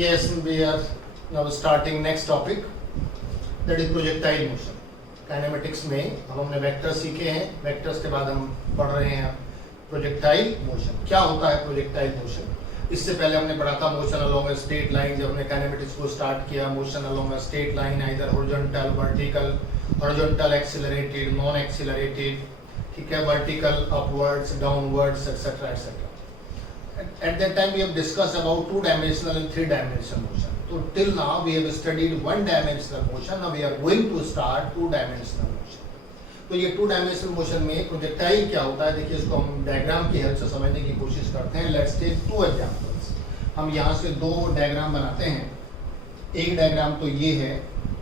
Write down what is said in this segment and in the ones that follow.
Yes, we are now starting next topic, that is projectile motion. Kinematics में हमने vector सीखे हैं, vectors के बाद हम पढ़ रहे हैं प्रोजेक्टाइल मोशन. क्या होता है प्रोजेक्टाइल मोशन? इससे पहले हमने पढ़ा था motion along a straight line. जब हमने काइनेमेटिक्स को स्टार्ट किया, motion along a straight line, either horizontal, vertical, horizontal accelerated, non accelerated, ठीक है, vertical, upwards, downwards, etcetera etcetera. At that time we have discussed about two-dimensional and three-dimensional motion. So till now we have studied one-dimensional motion. Now we are going to start two-dimensional motion. तो ये two-dimensional motion में projectile क्या होता है, देखिए इसको हम diagram की हेल्प से समझने की कोशिश करते हैं. Let's take two examples. हम यहाँ से दो डायग्राम बनाते हैं. एक डायग्राम तो ये है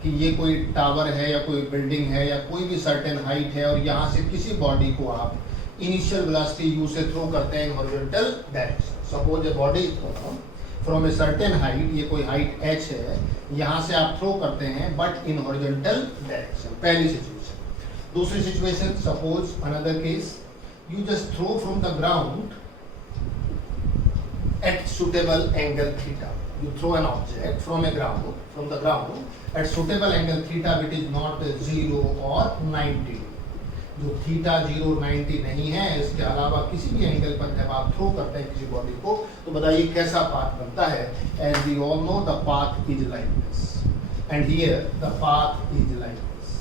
कि ये कोई टावर है या कोई बिल्डिंग है या कोई भी सर्टेन हाइट है, और यहाँ से किसी बॉडी को आप इनिशियल वेलोसिटी u से थ्रो करते हैं horizontal direction. Suppose a body is throne from a certain height, ये कोई हाइट h है, यहाँ से आप थ्रो करते हैं बट इन हॉरिजॉन्टल डायरेक्शन. पहली सिचुएशन. दूसरी situation, suppose another case, you just throw from the ground at suitable angle theta. You throw an object from the ground at suitable angle theta which is not 0 or 90. जो theta 0 90 नहीं है, इसके अलावा किसी भी angle पर जब आप थ्रो करते हैं किसी बॉडी को, तो बताइए कैसा पाथ बनता है. And we all know the path is like this, and here the path is like this,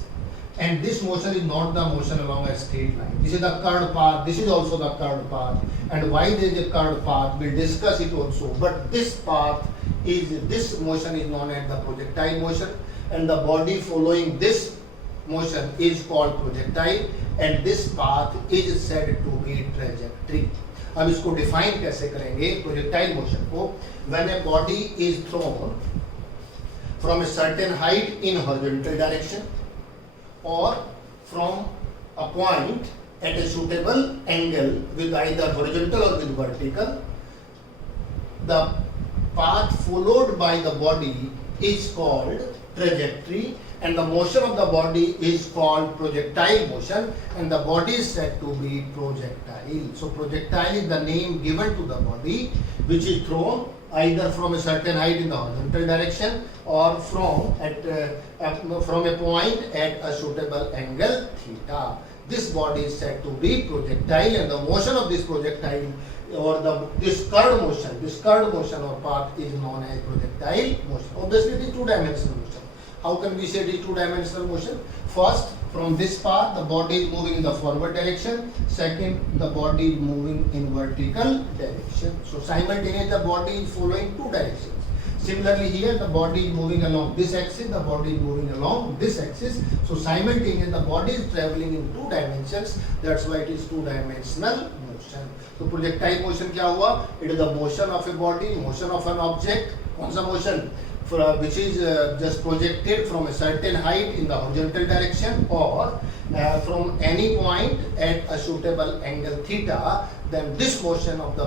and this motion is not the motion along a straight line. This is the curved path, this is also the curved path, and why there is a curved path we'll discuss it also. But this motion is known as the projectile motion, and the body following this motion is called projectile, and this path is said to be trajectory. अब इसको define कैसे करेंगे projectile motion को? When a body is thrown from a certain height in horizontal direction or from a point at a suitable angle with either horizontal or with vertical, the path followed by the body is called trajectory, and the motion of the body is called projectile motion, and the body is said to be projectile. So projectile is the name given to the body which is thrown either from a certain height in the horizontal direction or from a point at a suitable angle theta. This body is said to be projectile, and the motion of this projectile or this curved motion or path is known as projectile motion. Obviously it is two-dimensional motion. How can we say it is two-dimensional motion? First, from this path the body is moving in the forward direction. Second, the body is moving in vertical direction. So simultaneously the body is following two directions. Similarly here the body is moving along this axis, the body is moving along this axis. So simultaneously the body is traveling in two dimensions. That's why it is two-dimensional motion. तो projectile motion क्या हुआ? It is the motion of a body, motion of an object. कौन सा motion? Which is just projected from a certain height in the horizontal direction or from any point at a suitable angle theta. Then this motion of the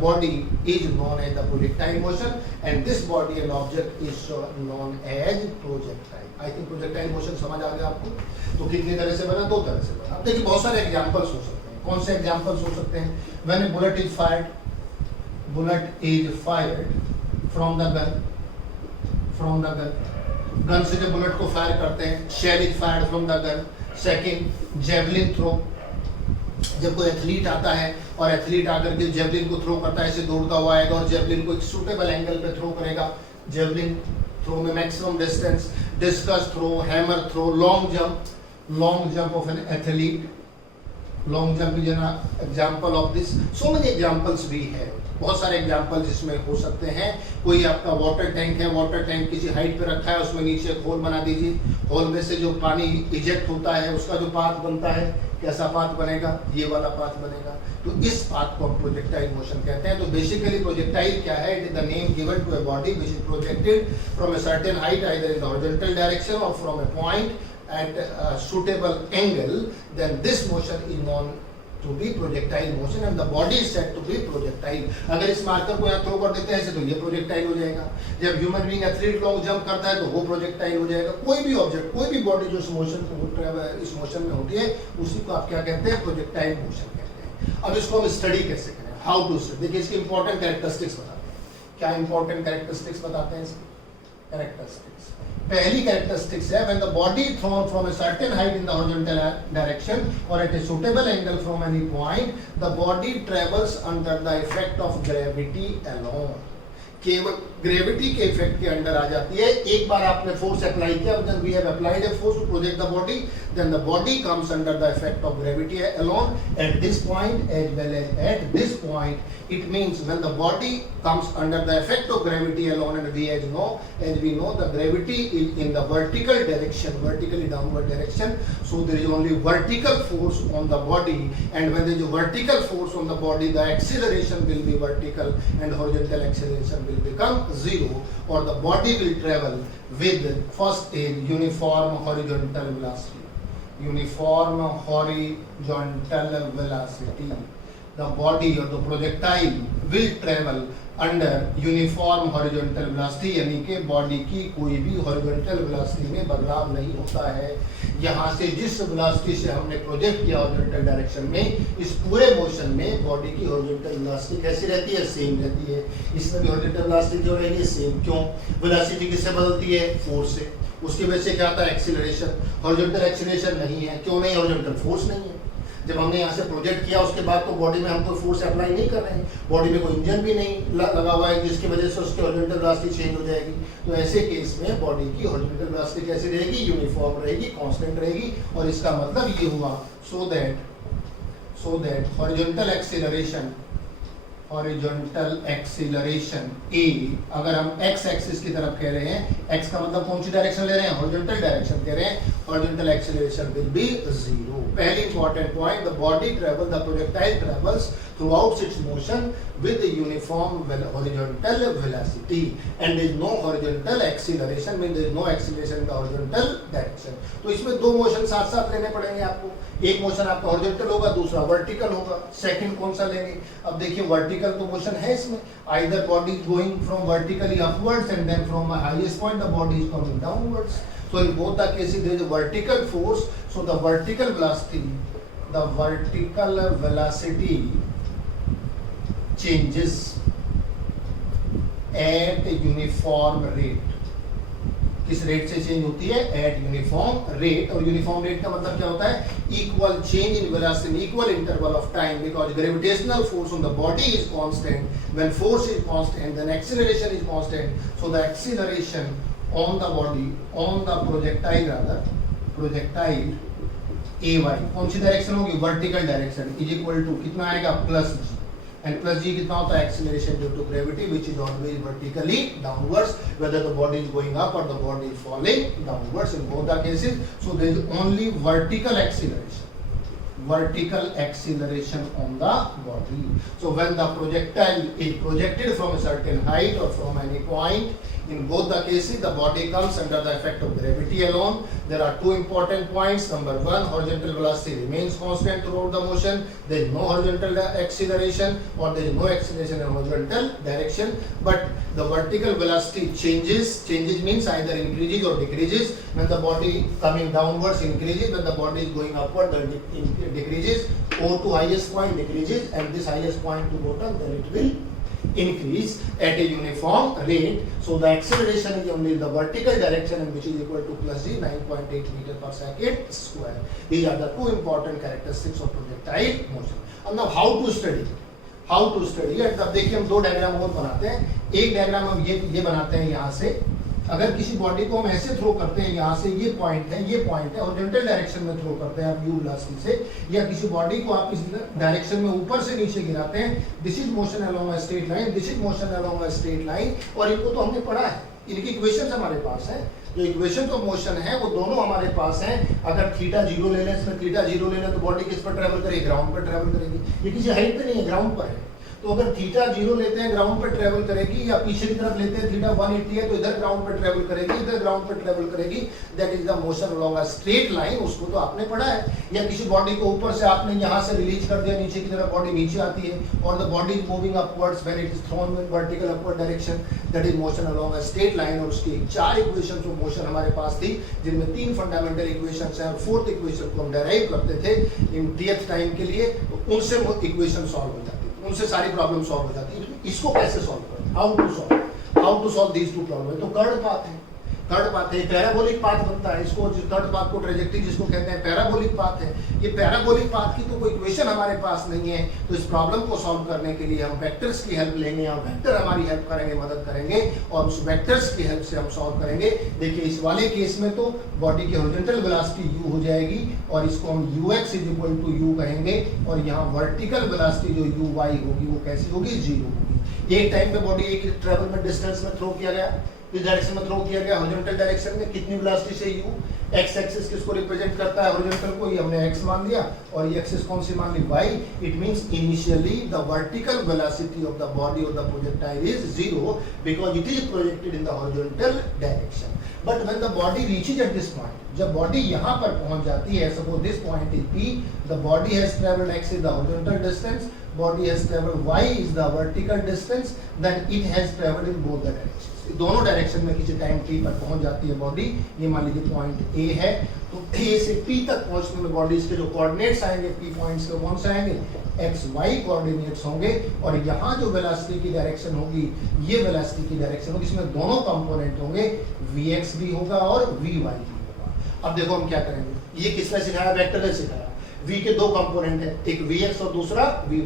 body is known as the projectile motion, and this body and object is known as projectile. I think projectile motion समझ आ गया आपको? तो कितनी तरह से बना? दो तरह से बना. अब देखिए बहुत सारे एग्जाम्पल्स हो सकते हैं. कौन से एग्जाम्पल्स हो सकते हैं? When a bullet is fired from the gun. Gun से जब बुलेट को फायर करते हैं, shell is fired from the gun. Second, javelin throw. जब कोई एथलीट आता है और एथलीट आकर के जेवलिन को थ्रो करता है, ऐसे दौड़ता हुआ आएगा और जेवलिन को एक सूटेबल एंगल पे थ्रो करेगा. जेवलिन थ्रो में maximum distance, discus throw, hammer throw, long jump of an athlete. Long jump is an example of this. So many examples भी है, बहुत सारे एग्जाम्पल्स इसमें हो सकते हैं. कोई आपका वाटर टैंक है, वाटर टैंक किसी हाइट पे रखा है, उसमें नीचे एक होल बना दीजिए. होल में से जो पानी इजेक्ट होता है उसका जो पाथ बनता है, कैसा पाथ बनेगा? ये वाला पाथ बनेगा. तो इस पाथ को हम प्रोजेक्टाइल मोशन कहते हैं. तो बेसिकली प्रोजेक्टाइल क्या है? It is the name given to a body which is projected from a certain height either in the horizontal direction और from a point at a suitable angle. Then this motion is known to be projectile motion, and the body is said to be projectile. अगर इस marker को यहाँ throw कर देते हैं ऐसे, तो ये प्रोजेक्टाइल हो जाएगा. जब human being athlete long jump करता है तो वो प्रोजेक्टाइल हो जाएगा. कोई भी ऑब्जेक्ट, कोई भी बॉडी जो इस मोशन में होती है, उसी को आप क्या कहते हैं? प्रोजेक्टाइल मोशन कहते हैं. अब इसको हम स्टडी कैसे करें? How to study? देखिए इसकी इंपॉर्टेंट कैरेक्टरिस्टिक्स बताते हैं. क्या इंपॉर्टेंट कैरेक्टरिस्टिक्स बताते हैं इसकी? कैरेक्टरिस्टिक्स, पहली कैरेक्टरिस्टिक्स है when the body thrown from a certain height in the horizontal direction और at a suitable angle from any point the body travels under the effect of gravity alone. केवल gravity के effect के under आ जाती है। एक बार आपने फोर्स अप्लाई किया, when we have applied a force to project the body, then the body comes under the effect of gravity alone at this point as well as at this point. It means when the body comes under the effect of gravity alone, and as we know the gravity is in the vertical direction, vertically downward direction, so there is only vertical force on the body, and when there is a vertical force on the body, the acceleration will be vertical and horizontal acceleration will become zero, or the body will travel with first a uniform horizontal velocity. Uniform horizontal velocity. The body or the projectile will travel under uniform horizontal velocity, यानी कि body की कोई भी horizontal velocity में बदलाव नहीं होता है। यहाँ से जिस velocity से हमने प्रोजेक्ट किया horizontal direction में, इस पूरे मोशन में बॉडी की horizontal velocity कैसी रहती है? सेम रहती है। इसमें भी horizontal velocity जो रहेगी सेम। क्यों? velocity किससे बदलती है? फोर्स से। उसकी वजह से क्या आता है? एक्सीलरेशन। horizontal acceleration नहीं है। क्यों नहीं? horizontal force नहीं है। जब हमने यहाँ से प्रोजेक्ट किया उसके बाद तो बॉडी में हम कोई फोर्स अप्लाई नहीं कर रहे हैं, बॉडी में कोई इंजन भी नहीं लगा हुआ है जिसकी वजह से उसकी हॉरिजॉन्टल वेलोसिटी चेंज हो जाएगी। तो ऐसे केस में बॉडी की हॉरिजॉन्टल वेलोसिटी कैसी रहेगी? यूनिफॉर्म रहेगी, कांस्टेंट रहेगी। और इसका मतलब ये हुआ सो दैट हॉरिजॉन्टल एक्सीलरेशन ए, अगर हम एक्स एक्सिस की तरफ कह रहे हैं, एक्स का मतलब कौन सी डायरेक्शन ले रहे हैं? हॉरिजॉन्टल डायरेक्शन कह रहे हैं, horizontal acceleration will be zero. पहली important point, the body travel, the projectile travels throughout its motion with a uniform horizontal velocity and there is no horizontal acceleration, means there is no acceleration in the horizontal direction। तो इसमें दो motion साथ साथ लेने पड़ेंगे आपको। एक motion आपका हॉरिजॉन्टल होगा, दूसरा वर्टिकल होगा। सेकंड कौन सा लेंगे? अब देखिए वर्टिकल तो मोशन है इसमें, either body is going from vertically upwards and then from a highest point the body is coming downwards। So in both the cases there is a vertical force, so the vertical velocity changes at a uniform rate। किस rate से change होती है? At uniform rate. और uniform rate का मतलब क्या होता है? Equal change in velocity, equal interval of time, because gravitational force on the body is constant. When force is constant then acceleration is constant, so the acceleration on the body, on the projectile projectile a y, कौन सी direction होगी? Vertical direction, is equal to कितना आएगा? Plus g. and plus g कितना होता है? acceleration due to gravity which is always vertically downwards, whether the body is going up or the body is falling downwards in both the cases, so there is only vertical acceleration on the body। So when the projectile is projected from a certain height or from any point, in both the cases the body comes under the effect of gravity alone। There are two important points. Number one, horizontal velocity remains constant throughout the motion, there is no horizontal acceleration or there is no acceleration in horizontal direction, but the vertical velocity changes means either increases or decreases। when the body coming downwards increases, when the body is going upward it decreases, O to highest point decreases and this highest point to bottom, then it will increase at a uniform rate। So the acceleration is only in the vertical direction and which is equal to plus g, 9.8 meter per second square। These are the two important characteristics of projectile motion। अब now how to study it। अब देखिए हम दो diagram और बनाते हैं। एक diagram हम ये बनाते हैं यहाँ से, अगर किसी बॉडी को हम ऐसे थ्रो करते हैं, यहाँ से ये पॉइंट है हॉरिजॉन्टल डायरेक्शन में थ्रो करते हैं आप यू वेलोसिटी से, या किसी बॉडी को आप इस डायरेक्शन में ऊपर से नीचे गिराते हैं, this is motion along a straight line, this is motion along a straight line. और इनको तो हमने पढ़ा है, इनकी इक्वेशंस हमारे पास है, जो इक्वेशन ऑफ मोशन है वो दोनों हमारे पास हैं। अगर थीटा जीरो ले लें, इसमें थीटा जीरो ले लें तो बॉडी किस पर ट्रेवल करेगी? ग्राउंड पर ट्रेवल करेगी। ये किसी हाइट पे नहीं है, ग्राउंड पर है। तो अगर थीटा जीरो लेते हैं ग्राउंड पर ट्रेवल करेगी, या पीछे की तरफ लेते हैं थीटा 180 है तो इधर ग्राउंड पर ट्रेवल करेगी, इधर ग्राउंड पर ट्रेवल करेगी, that is the motion along a straight line. उसको तो आपने पढ़ा है। या किसी बॉडी को ऊपर से आपने यहाँ से रिलीज कर दिया, नीचे की तरफ बॉडी नीचे आती है और the body is moving upwards when it is thrown in vertical upward direction, that is motion along a straight line. और उसकी चार इक्वेशंस ऑफ मोशन हमारे पास थी, जिनमें तीन फंडामेंटल इक्वेशंस हैं और फोर्थ इक्वेशन को हम डेराइव करते थे इन th टाइम के लिए। उनसे इक्वेशन सॉल्व हो जाती है, उनसे सारी प्रॉब्लम सॉल्व हो जाती है। इसको कैसे सॉल्व करें? How to solve these two problem. तो कर्ड पाथ है, कर्ड पाथ है, पैराबोलिक पाथ बनता है। इसको कर्ड पाथ को ट्रेजेक्टरी जिसको कहते हैं पैराबोलिक पाथ है। ये पैराबोलिक पाथ की तो कोई इक्वेशन हमारे पास नहीं है, तो इस प्रॉब्लम को सॉल्व करने के लिए हम वेक्टर्स की हेल्प लेंगे और वेक्टर हमारी हेल्प करेंगे, मदद करेंगे और उस वेक्टर्स की हेल्प से हम सॉल्व करेंगे। देखिए इस वाले केस में तो बॉडी की हॉरिजॉन्टल वेलोसिटी u हो जाएगी और इसको हम ux = u कहेंगे और यहाँ वर्टिकल वेलोसिटी जो uy होगी वो कैसी होगी, 0 होगी। एक टाइम पे बॉडी एक ट्रेवल में डिस्टेंस में थ्रो किया गया, इस डायरेक्शन में थ्रो किया गया हॉरिजॉन्टल डायरेक्शन में, कितनी वेलोसिटी से u, x एक्सिस किसको रिप्रेजेंट करता है, हॉरिजॉन्टल को, ये हमने x मान लिया और ये एक्सिस कौन सी मान ली, y। It means initially the vertical velocity of the body of the projectile is 0 because it is projected in the horizontal direction. But when the body reaches eight this point, जब body यहाँ पर पहुंच जाती है, suppose this point is p, the body has travelled x is the horizontal distance, body has traveled y is the vertical distance, then it has traveled in both the directions। दोनों direction में किसी time t पर पहुंच जाती है body. ये मान लीजिए पॉइंट a है, तो a से p तक पहुंचने में बॉडी इसके जो कोऑर्डिनेट्स आएंगे p पॉइंट्स के कौन से आएंगे, x y कोऑर्डिनेट्स होंगे और यहाँ जो वेलोसिटी की डायरेक्शन होगी ये वेलोसिटी की डायरेक्शन होगी, इसमें दोनों कंपोनेंट होंगे, vx भी होगा और vy भी होगा। अब देखो हम क्या करेंगे, ये किसने सिखाया, वेक्टर ने सिखाया। v के दो कंपोनेंट है, एक vx और दूसरा vy।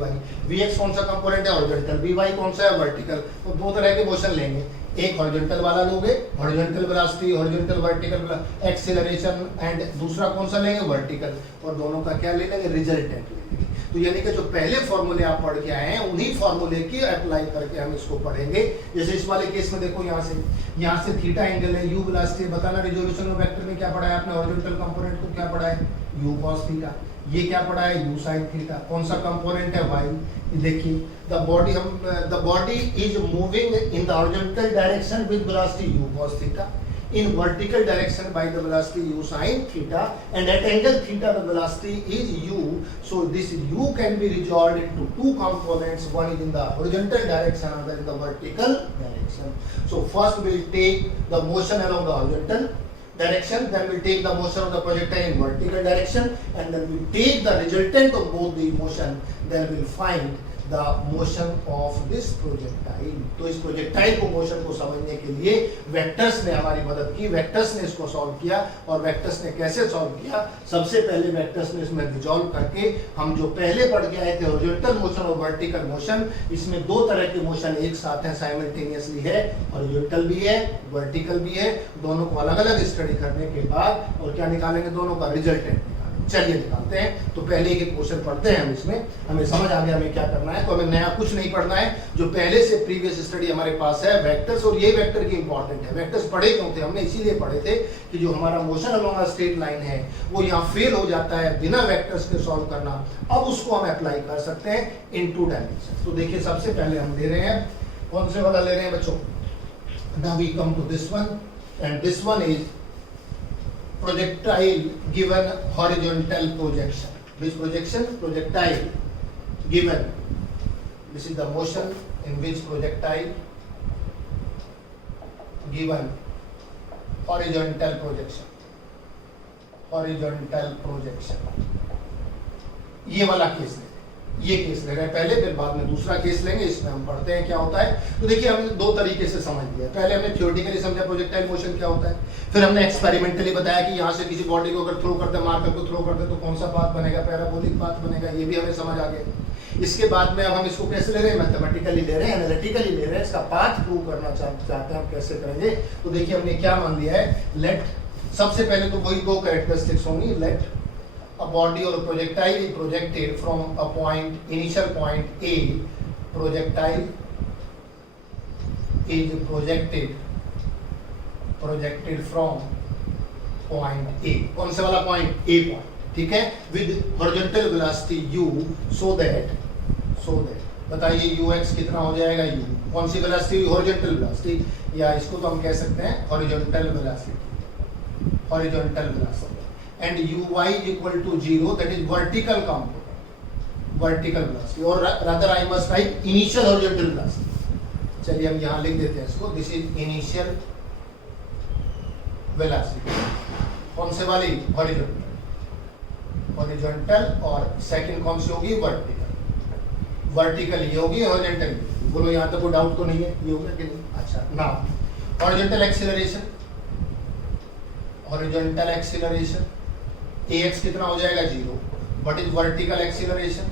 vx कौन सा कंपोनेंट है, हॉरिजॉन्टल, vy कौन सा है, वर्टिकल। तो दो तरह के मोशन लेंगे, एक हॉरिजॉन्टल वाला लोगे, horizontal velocity, horizontal vertical acceleration, and दूसरा कौन सा लेंगे, वर्टिकल, और दोनों का क्या ले लेंगे, रिजल्टेंट ले लेंगे। तो यानी कि जो पहले फॉर्मूले आप पढ़ के आए हैं उन्हीं फॉर्मूले की अप्लाई करके हम इसको पढ़ेंगे। जैसे इस वाले केस में देखो यहाँ से थीटा एंगल है, u वेलोसिटी, बताना रिजोल्यूशन में वेक्टर में क्या पढ़ा है आपने, हॉरिजॉन्टल कंपोनेंट को क्या पढ़ा है, u cos थीटा, ये क्या पढ़ा है, u sin थीटा, कौन सा कंपोनेंट है, y। देखिए the body is moving in the horizontal direction with velocity u cos theta, in vertical direction by the velocity u sin theta, and at angle theta the velocity is u. So this u can be resolved into two components, one is in the horizontal direction, another in the vertical direction. So first we will take the motion along the horizontal direction, then we will take the motion of the projectile in vertical direction, and then we will take the resultant of both the motion, then we will find the motion of this projectile। तो इस projectile को motion को समझने के लिए vectors ने हमारी मदद की, वेक्टर्स ने इसको सॉल्व किया। और वेक्टर्स ने कैसे सॉल्व किया, सबसे पहले वेक्टर्स ने इसमें रिजॉल्व करके हम जो पहले पढ़ के आए थे हॉरिजॉन्टल मोशन और वर्टिकल मोशन, इसमें दो तरह के मोशन एक साथ हैं, साइमल्टेनियसली है, हॉरिजॉन्टल भी है वर्टिकल भी है। दोनों को अलग अलग स्टडी करने के बाद और क्या निकालेंगे, दोनों का रिजल्टेंट। चलिए निकालते हैं। तो पहले एक क्वेश्चन पढ़ते हैं हम, इसमें हमें समझ आ गया हमें क्या करना है। तो हमें नया कुछ नहीं पढ़ना है, जो पहले से प्रीवियस स्टडी हमारे पास है वेक्टर्स, और ये वेक्टर की इंपॉर्टेंट है। वेक्टर्स पढ़े क्यों थे हमने, इसीलिए पढ़े थे कि जो हमारा motion along a straight line है वो यहाँ फेल हो जाता है बिना वेक्टर्स के सॉल्व करना। अब उसको हम अप्लाई कर सकते हैं इन टू डायमेंशन। तो देखिए सबसे पहले हम ले रहे हैं, कौन से वाला ले रहे हैं बच्चों, now we come to this one, and this one is projectile given horizontal projection. Which projection? Projectile given. This is the motion in which projectile given horizontal projection. Horizontal projection. ये वाला केस है, ये case ले रहे हैं पहले, फिर बाद में दूसरा केस लेंगे, इसमें हम पढ़ते हैं क्या होता है। तो देखिए हमने दो तरीके से समझ लिया, पहले हमने थ्योरेटिकली समझा प्रोजेक्टाइल मोशन क्या होता है, फिर हमने एक्सपेरिमेंटली बताया कि यहाँ से किसी बॉडी को अगर थ्रो करते, मार्कर को थ्रो करते तो कौन सा पाथ बनेगा, पैराबोलिक पाथ बनेगा, ये भी हमें समझ आ गया। इसके बाद में अब हम इसको कैसे ले रहे हैं, मैथमेटिकली ले रहे हैं, एनालिटिकली ले रहे हैं, इसका पाथ प्रूव करना चाहते हैं हम कैसे करेंगे। तो देखिए हमने क्या मान लिया है, लेट, सबसे पहले तो वही दो कैरेक्टरिस्टिक्स होंगी, late a body or a projectile is projected from a point, initial point A, projectile is projected from point A, कौन से वाला point, A point, ठीक है, with horizontal velocity u, so that बताइए ux कितना हो जाएगा, u कौन सी वेलोसिटी, horizontal velocity, या इसको तो हम कह सकते हैं horizontal velocity, and uy is equal to 0, that is vertical component, vertical velocity, or rather I must write initial horizontal velocity। चलिए हम यहाँ लिख देते हैं इसको, this is initial velocity, कौन से वाली, horizontal, और सेकंड कौन सी होगी, vertical ये होगी, horizontal बोलो यहाँ तक कोई डाउट तो नहीं है, ये हो गया कि नहीं? अच्छा now horizontal acceleration, horizontal acceleration ax कितना हो जाएगा 0. What is vertical acceleration?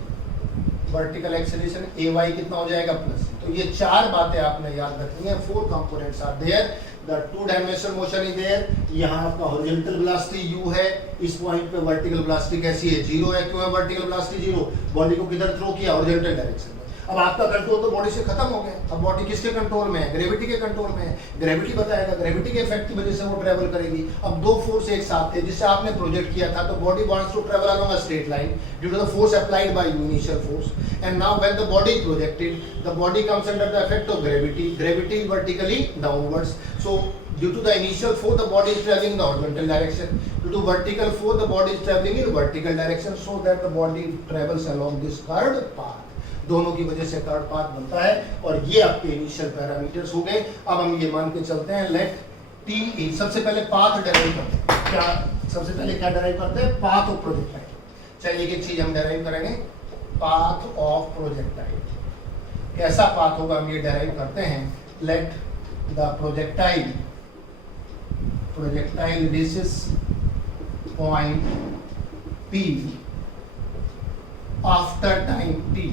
Vertical acceleration ay कितना हो जाएगा प्लस. तो ये चार बातें आपने याद रखनी है. 4 components are there. The 2 dimensional motion is there. यहाँ आपका हॉरिजॉन्टल वेलोसिटी u है, इस पॉइंट पे वर्टिकल वेलोसिटी कैसी है 0 है. क्यों है वर्टिकल वेलोसिटी 0? बॉडी को किधर थ्रो किया? हॉरिजॉन्टल डायरेक्शन में. अब आपका कंट्रोल तो बॉडी से खत्म हो गया. अब बॉडी किसके कंट्रोल में है? ग्रेविटी के कंट्रोल में है. ग्रेविटी बताएगा, ग्रेविटी के इफेक्ट की वजह से वो ट्रेवल करेगी. अब दो फोर्स एक साथ थे जिससे आपने प्रोजेक्ट किया था, तो body wants to travel along a straight line due to the force applied by you, initial force. And now when the body is projected, the body comes under the effect of gravity. Gravity vertically downwards. So due to the initial force, the body is traveling in the horizontal direction. Due to vertical force, the body is traveling in vertical direction, so that the body travels along this curved path. दोनों की वजह से curve path बनता है. और ये आपके initial parameters हो गए. अब हम ये मान के चलते हैं लेट टी. सबसे पहले पाथ डेराइव करते हैं. क्या सबसे पहले क्या डेराइव करते हैं? Path of projectile. चलिए एक चीज हम डेराइव करेंगे, पाथ ऑफ प्रोजेक्टाइल. कैसा पाथ होगा हम ये डेराइव करते हैं. Let the projectile reaches point P after time t.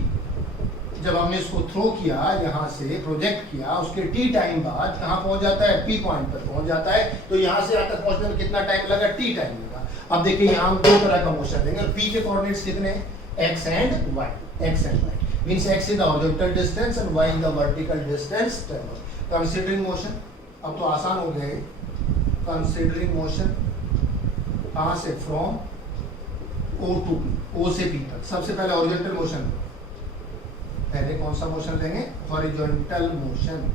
जब हमने इसको थ्रो किया, यहाँ से प्रोजेक्ट किया, उसके t टाइम बाद कहाँ पहुंच जाता है? P पॉइंट पर पहुंच जाता है. तो यहाँ से यहाँ तक पहुंचने में कितना टाइम लगा? t टाइम लगा. अब देखिए यहाँ हम दो तरह का मोशन देंगे. P के कोऑर्डिनेट्स कितने हैं? x and y. x and y means x is the horizontal distance and y is the vertical distance traveled. Considering motion, अब तो आसान हो गया. कंसिडरिंग मोशन कहाँ से? From O to P, O से P तक. सबसे पहले हॉरिजॉन्टल मोशन. पहले कौन सा मोशन लेंगे? Horizontal motion.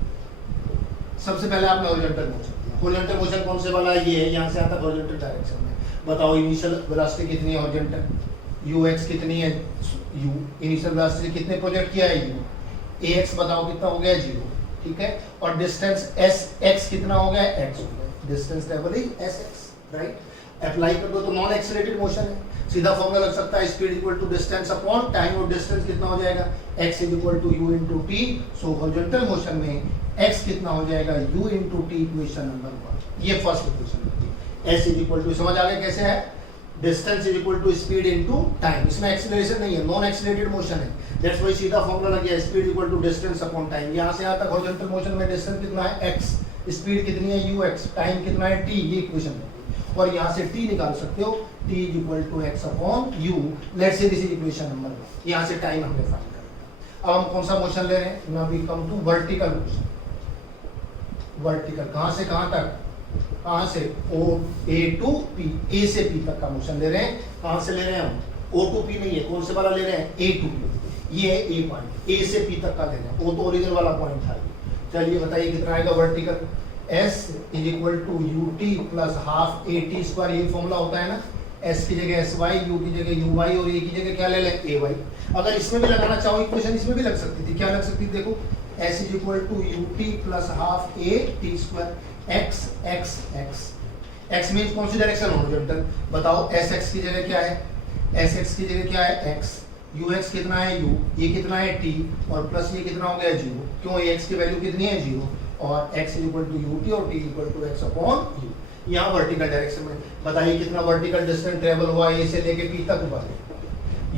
सबसे पहले आपने हॉरिजॉन्टल मोशन. हॉरिजॉन्टल मोशन कौन से वाला? ये है, यहाँ से आता है हॉरिजॉन्टल डायरेक्शन में. बताओ इनिशियल वेलोसिटी कितनी है हॉरिजॉन्टल? ux कितनी है? u. इनिशियल वेलोसिटी कितने प्रोजेक्ट किया है? u. ax बताओ कितना हो गया? 0. ठीक है. और डिस्टेंस sx कितना हो गया? x हो गया. Distance travel is sx, right. Apply कर दो तो नॉन एक्सीलरेटेड मोशन है. सीधा फॉर्मूला लग सकता है, speed equal to distance upon time. और डिस्टेंस कितना हो जाएगा? x is equal to u into t. सो हॉरिजॉन्टल मोशन में x कितना हो जाएगा? u into t. Equation number 1. ये फर्स्ट इक्वेशन होती है. s इज इक्वल टू, समझ आ गया कैसे है? Distance is equal to speed into time. इसमें एक्सीलरेशन नहीं है, नॉन एक्सीलरेटेड मोशन है. दैट्स व्हाई सीधा फॉर्मूला लग गया, speed equal to distance upon time. यहां से यहां तक हॉरिजॉन्टल मोशन में डिस्टेंस कितना है? x. स्पीड कितनी है? ux. टाइम कितना है? t. ये इक्वेशन है. और यहाँ से t निकाल सकते हो. t is equal to x upon u. Let's say this is equation number 1. यहाँ से टाइम हमने फाइंड करना. अब हम कौन सा मोशन ले रहे हैं? Now we come to vertical motion. Vertical कहाँ से कहाँ तक? कहाँ से? O A to P. A से P तक का मोशन ले रहे हैं. कहाँ से ले रहे हैं हम? O to P नहीं है. कौन से वाला ले रहे हैं? A to P. ये है A पॉइंट. A से P तक का ले रहे हैं. O तो ओरिजिनल वाला पॉइंट था. चलिए बताइए कितना आएगा vertical? s is equal to ut plus half at square. ये फॉर्मूला होता है ना, s की जगह sy, u की जगह uy और a की जगह क्या ले लें? ay. अगर इसमें भी लगाना चाहो इक्वेशन, इसमें भी लग सकती थी. क्या लग सकती थी? देखो s is equal to ut plus half at square. x x x x means कौन सी डायरेक्शन? हॉरिजॉन्टल. बताओ sx की जगह क्या है? sx की जगह क्या है? x. ux कितना है? u. ये कितना है? t. और प्लस ये कितना हो गया? 0. क्यों? x की वैल्यू कितनी है? 0. और x is equal to ut और t equal to x upon u. यहाँ वर्टिकल डायरेक्शन में बताइए कितना वर्टिकल डिस्टेंस ट्रेवल हुआ a से लेके p तक हुआ है?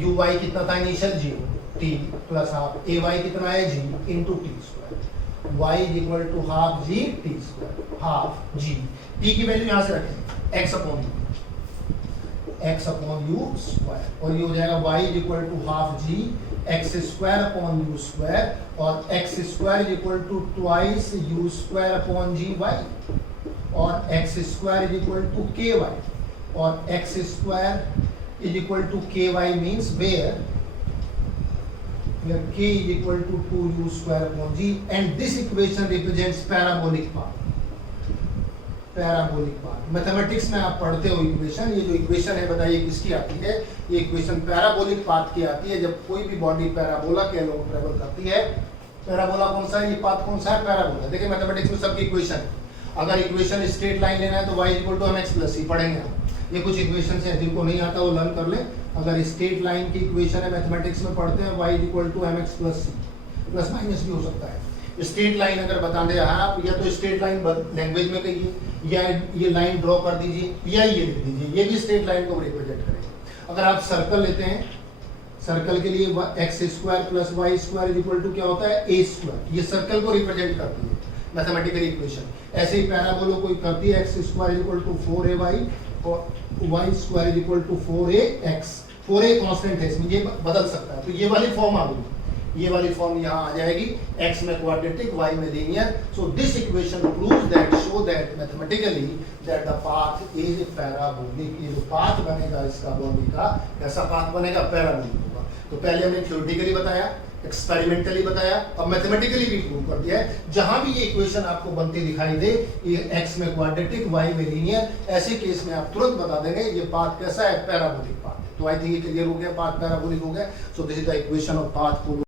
uy कितना था initial? 0. t plus half ay कितना है? g into t square. y is equal to half g t square. Half g. t की वैल्यू यहाँ से रखें, x upon u. x upon u square. और ये हो जाएगा y is equal to half g x square upon u square. और x square is equal to twice u square upon gy. और x square is equal to ky. और x square is equal to ky means where k is equal to 2u square upon g, and this equation represents parabolic path. Parabolic path. Mathematics में आप पढ़ते हो equation. ये जो equation है बताइए किसकी आती है? ये इक्वेशन पैराबोलिक पाथ की आती है. जब कोई भी बॉडी पैराबोला के अलोंग ट्रेवल करती है. पैराबोला कौन सा है? ये पाथ कौन सा है? पैराबोला. देखिए मैथमेटिक्स में सबकी इक्वेशन है. अगर इक्वेशन स्ट्रेट लाइन लेना है तो y equal to mx plus c पढ़ेंगे हम. ये कुछ इक्वेशन है, जिनको नहीं आता वो लर्न कर ले. अगर स्ट्रेट लाइन की इक्वेशन है मैथमेटिक्स में पढ़ते हैं y equal to mx plus c. Plus minus भी हो सकता है। स्ट्रेट लाइन अगर बता दे आप, या तो स्ट्रेट लाइन लैंग्वेज में कहिए, या ये लाइन ड्रॉ कर दीजिए, या ये लिख दीजिए, ये भी स्ट्रेट लाइन को रिप्रेजेंट करेगा। अगर आप सर्कल लेते हैं, सर्कल के लिए x square plus y square equal to क्या होता है, ए स्क्वायर, ये सर्कल को रिप्रेजेंट करती है मैथमेटिकल इक्वेशन। ऐसे ही पैराबोला कोई करती है x square equal to 4ay और y square equal to 4ax। 4a constant है, इसमें ये बदल सकता है, तो ये वाली फॉर्म आ गई, ये वाली फॉर्म यहाँ आ जाएगी, x में क्वाड्रेटिक, y में linear. So this equation proves that, show that mathematically that the path is parabolic. ये जो पाथ बनेगा इसका बॉडी का, कैसा पाथ बनेगा, पैराबोलिक होगा। तो पहले हमने थ्योरेटिकली बताया, एक्सपेरिमेंटली बताया, अब मैथमेटिकली भी प्रूव कर दिया है। जहां भी ये इक्वेशन आपको बनती दिखाई दे, ये x में क्वाड्रेटिक, y में लीनियर, ऐसे केस में आप तुरंत बता देंगे ये पाथ कैसा है, पैराबोलिक पाथ। तो आई थिंक ये क्लियर हो गया, पाथ पैराबोलिक हो गया। So this is the equation of path.